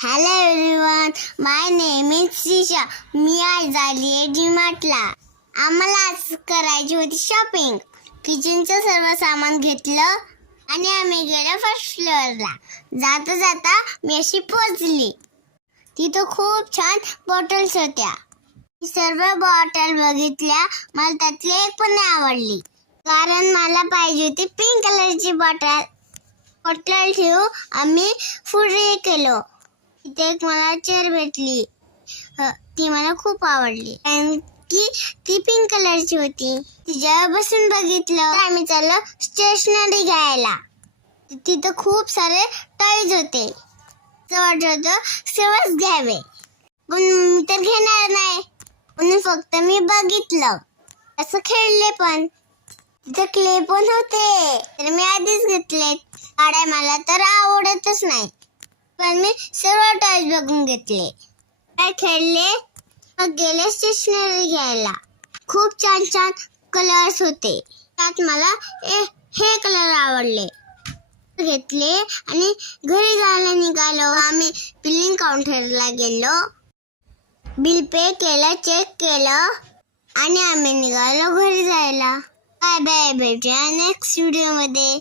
Hello everyone, my name is Shrisha. मी आज आली आहे डीमार्टला. आम्हाला आज करायची होती शॉपिंग. किचनचं सर्व सामान घेतलं आणि आम्ही गेलो फर्स्ट फ्लोअरला. जाता जाता मी अशी पोहोचली. तिथं खूप छान बॉटल्स होत्या. सर्व बॉटल बघितल्या. मला त्यातली एक पण नाही आवडली, कारण मला पाहिजे होती पिंक कलरची बॉटल. बॉटल ठेवून आम्ही पुढे गेलो. तिथे एक मला चेअर भेटली. ती मला खूप आवडली, कारण की ती पिंक कलरची होती. तिच्यावर बसून बघितलं. आम्ही चाललो स्टेशनरी घ्यायला. तिथं खूप सारे टॉयज होते. वाटत होतं सर्वच घ्यावे, पण मी तर घेणार नाही म्हणून फक्त मी बघितलं. असं खेळले पण. तिथे क्ले पण होते, तर मी आधीच घेतले. गाड्या मला तर आवडतच नाही, पण मी सर्व टॉयज बघून घेतले. काय खेळले, मग गेले स्टेशनरी घ्यायला. खूप छान छान कलर्स होते. त्यात मला हे कलर आवडले. घेतले आणि घरी जायला निघालो. आम्ही बिलिंग काउंटरला गेलो. बिल पे केलं, चेक केलं आणि आम्ही निघालो घरी जायला. बाय बाय, भेटूया नेक्स्ट व्हिडिओ मध्ये.